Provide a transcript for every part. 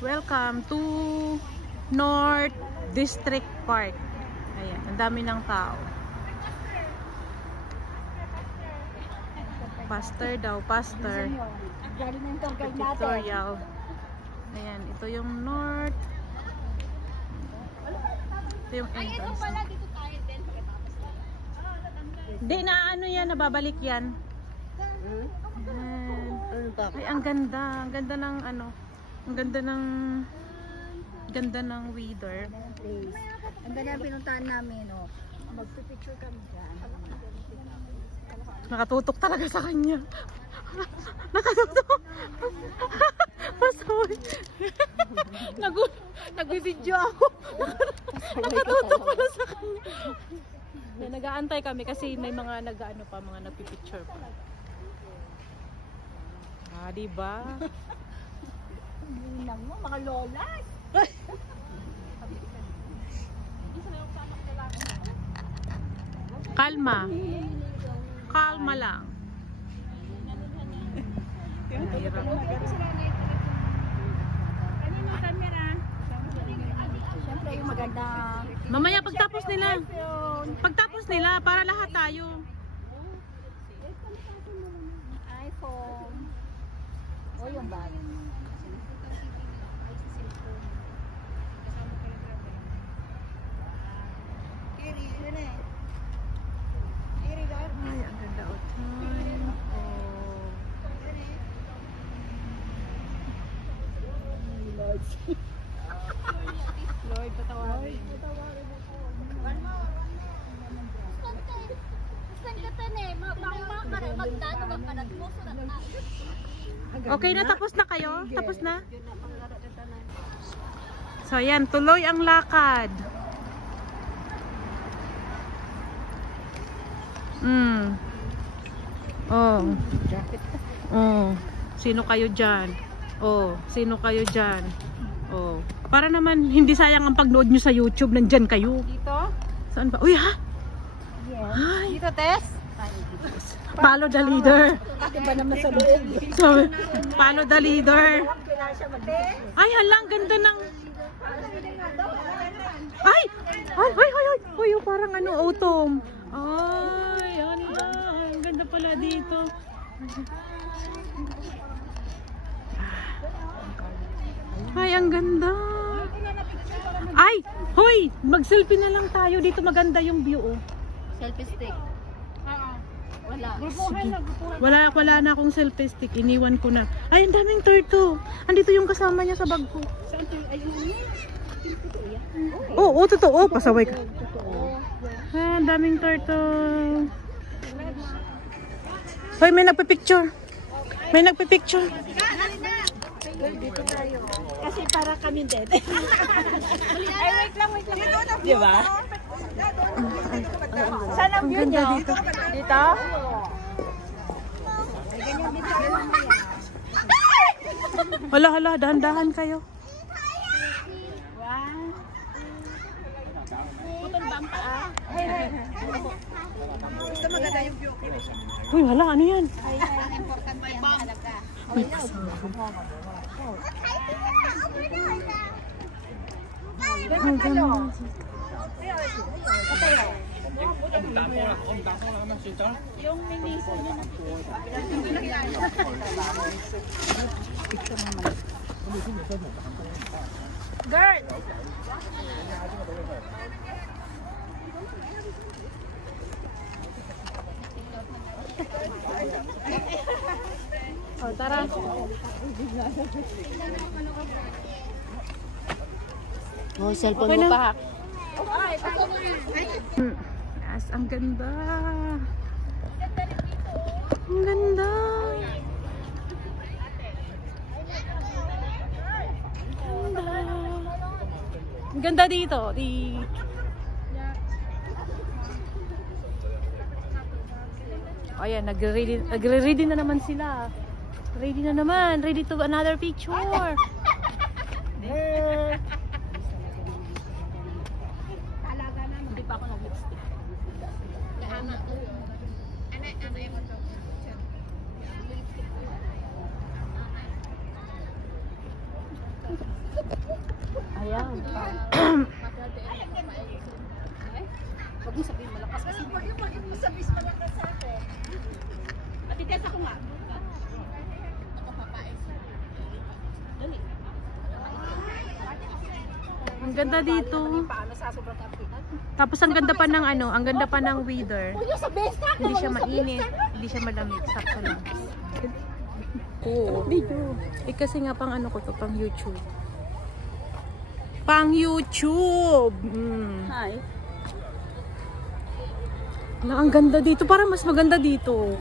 Welcome to North District Park. Ayan, ang dami ng tao. Pastor daw, pastor. Tutorial. Ayan, ito yung North. Ito yung entrance. Hindi na ano yan, nababalik yan. Ay, ang ganda. Ang ganda ng ano. Ang ganda ng weather. Ang ganda ng pinuntahan namin, no. Magpipicture kami dyan. Nakatutok talaga sa kanya. Nakatutok. Pasaway. Nagbibidyo ako. Nakatutok pala sa kanya. Nag-aantay kami kasi may mga nag-ano pa, mga nagpipicture pa. Ah, diba? Ginang mo, mga lolas. Kalma. Kalma lang. Mahirap. Siyempre yung maganda. Mamaya pagtapos nila para lahat tayo. iPhone. O yung bag. Ay, ang ganda outside. Lord, patawarin. Okay na, tapos na kayo? Tapos na? So, ayan, tuloy ang lakad. Oh. Oh. Sino kayo dyan? Oh, sino kayo dyan? Oh. Para naman hindi sayang ang pagnood nyo sa YouTube, nandyan kayo. Dito? Saan ba? Uy, ha? Yes. Ay. Dito, Tess? Follow the leader. Diba naman sa loob? So, follow the leader. Ay, halang ganda ng... Ay! Ay, ay, ay, ay! Uy, parang ano, autumn. Ay, ano ba? Ang ganda pala dito. Ay, ang ganda. Ay, hoy! Mag-selfie na lang tayo. Dito maganda yung view, oh. Selfie stick. Wala na akong selfie stick. Iniwan ko na. Ay, ang daming turtle. Andito yung kasama niya sa bag ko. Oo, totoo. Pasaway ka. Ay, ang daming turtle. Hoy, may nagpipicture. May nagpipicture. Dito tayo. Kasi para kami din. Ay, wait lang. Diba? Saan ang view niyo? Dito? Dito? Hala, dahan-dahan kayo. Putol ba ang paa? Ito maganda yung view. Uy, wala, ano yan? Ay, important yan talaga. May pasama. Ang ganda. Yung minisa niya na. Girl! Oh, tara. Oh, cellphone Okay mo na. pa. Yes, ang ganda. Ang ganda. Ang ganda dito. Ayan, nagre-ready na naman sila. Ready na naman. Ready to another picture. Hindi pa ako nag-lipstick. Ayan. Huwag mo sabihin malakas kasi huwag mo sabihin malakas sa akin. Atigas ako nga. Ako papain. Dali. Ang ganda dito. Paano sa sobrang kapitan? Tapos ang ganda pa ng ano, ang ganda pa ng weather. Huwag yung sabihin sa akin. Hindi siya mainit, hindi siya malamig, sakto lang. Oo. Eh kasi nga pang ano ko to, pang YouTube. Pang YouTube! Hi. Ang ganda dito, parang mas maganda dito.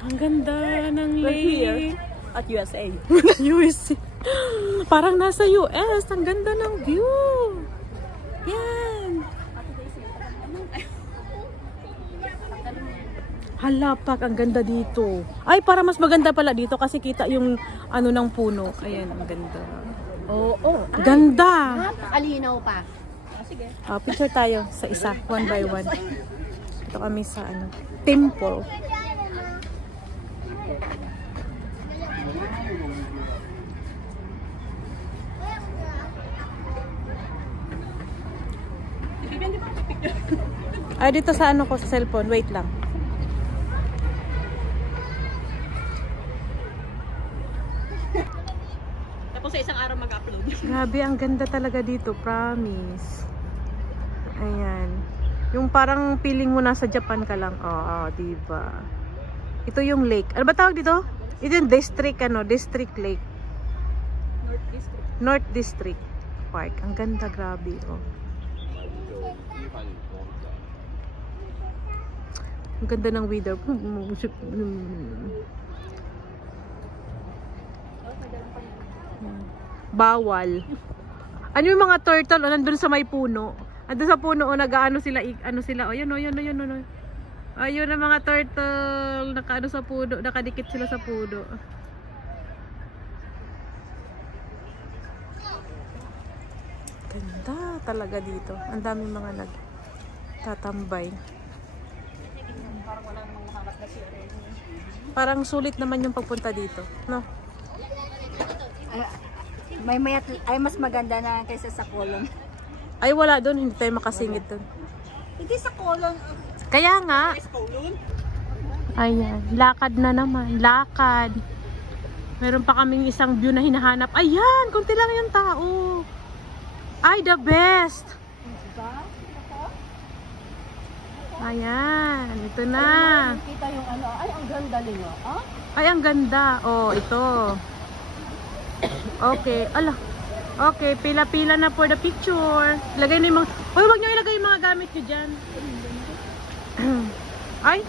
Ang ganda ng lake. At USA. USA. Parang nasa US. Ang ganda ng view. Yan. Halapak, ang ganda dito. Ay, para mas maganda pala dito kasi kita yung ano ng puno. Ayan, ang ganda. Oo. Ganda. Alinaw pa. Sige. Picture tayo sa isa, one by one. Ito kami sa ano, temple. Ay, dito sa ano ko, sa cellphone. Wait lang. Tapos sa isang araw mag-upload. Grabe, ang ganda talaga dito. Promise. Ayan. Yung parang feeling mo nasa Japan ka lang. Oo, diba? Ito yung lake. Ano ba tawag dito? Ito yung district, ano? District Lake. North District. North District Park. Ang ganda, grabe. Oh. Ang ganda ng weather. Bawal. Ano yung mga turtle? Nandun sa may puno. Nandun sa puno, nag-ano sila, ano sila. Yun. Ayun ang mga turtle. Naka-ano sa puno. Nakadikit sila sa puno. Ganda talaga dito. Ang daming mga nagtatambay. Parang wala namang mahanap na siya. Parang sulit naman yung pagpunta dito, no? Ay mas maganda na kaysa sa kolong. Ay, wala doon. Hindi tayo makasingit doon. Hindi sa kolong. Kaya nga. Ayan. Lakad na naman. Lakad. Meron pa kaming isang view na hinahanap. Ayan! Kunti lang yung tao. Ay, the best! Ayan. Ito na. Kita yung ano. Ay, ang ganda nyo. Ah? Ay, ang ganda. Oh, ito. Okay. Ala. Okay, pila-pila na for the picture. Lagay na yung mga... Uy, huwag nyo ilagay yung mga gamit nyo dyan. Ay!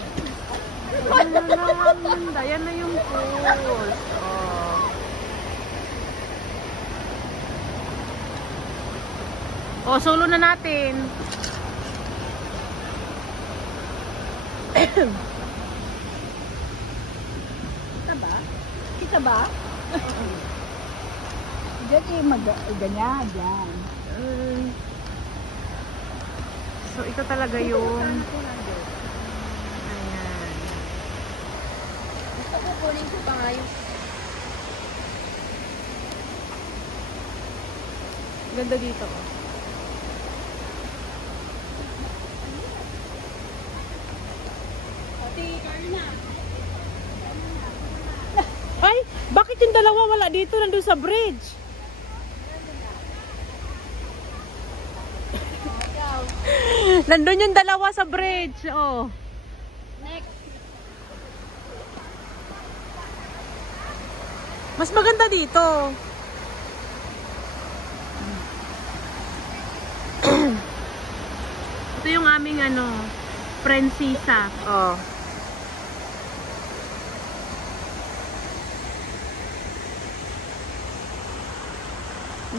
Ano na, ang ganda. Yan na yung post. Oh. Oh, solo na natin. Kita ba? Kita ba? Diyan ganyan, dyan. So, ito talaga yung... Ayan. Gusto ko kunin ko pa nga yung... Ganda dito. Oh. Ay, bakit yung dalawa wala dito? Nandun sa bridge. Nandun yung dalawa sa bridge. Oh. Next. Mas maganda dito. Ito yung aming ano, Prinsesa. Oh.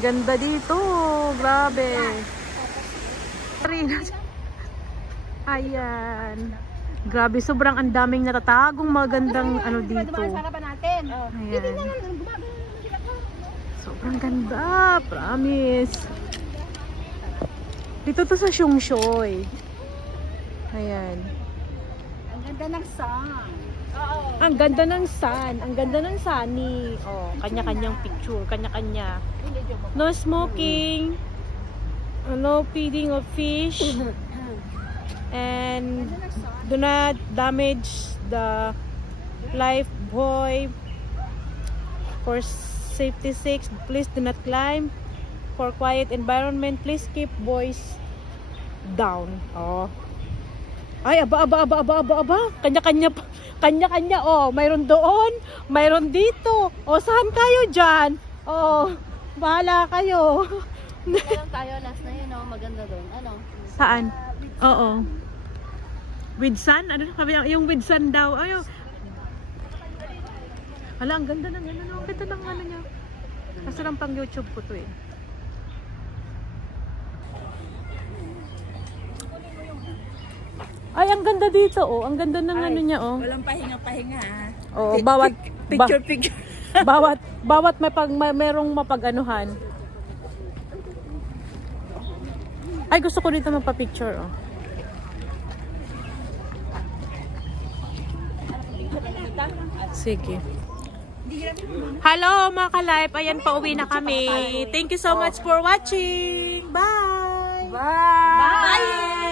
Ganda dito. Grabe. Ayan. Grabe, sobrang ang daming natatagong magandang ano dito. natin. Ayan. Sobrang ganda. Promise. Dito to sa Siungshoy. Ayan. Ang ganda ng sun. Ang ganda ng sun. Ang ganda ng sunny. Oh, kanya-kanyang picture. Kanya-kanya. No smoking. No feeding of fish. And do not damage the life buoy. For safety sake, please do not climb. For quiet environment, please keep boys down. Oh. Ay, aba. Kanya-kanya. Oh, mayroon doon. Mayroon dito. Oh, saan kayo dyan? Oh, bahala kayo. Meron tayo last na yun, oh. Maganda doon. Ano? Saan? Oo. With sun? Ano sabi yung with sun daw? Ayo. Hala, ang ganda ng ano, ang ganda ng ano niya. Kasi lang pang YouTube ko to eh. Ay, ang ganda dito oh. Ang ganda ng ano niya oh. Walang pahinga-pahinga ha. Oh, bawat Picture. bawat merong mapag-anuhan. Ay, gusto ko dito magpa-picture oh. Sige. Hello mga ka-live. Ayan, pauwi na kami. Thank you so much for watching. Bye! Bye! Bye!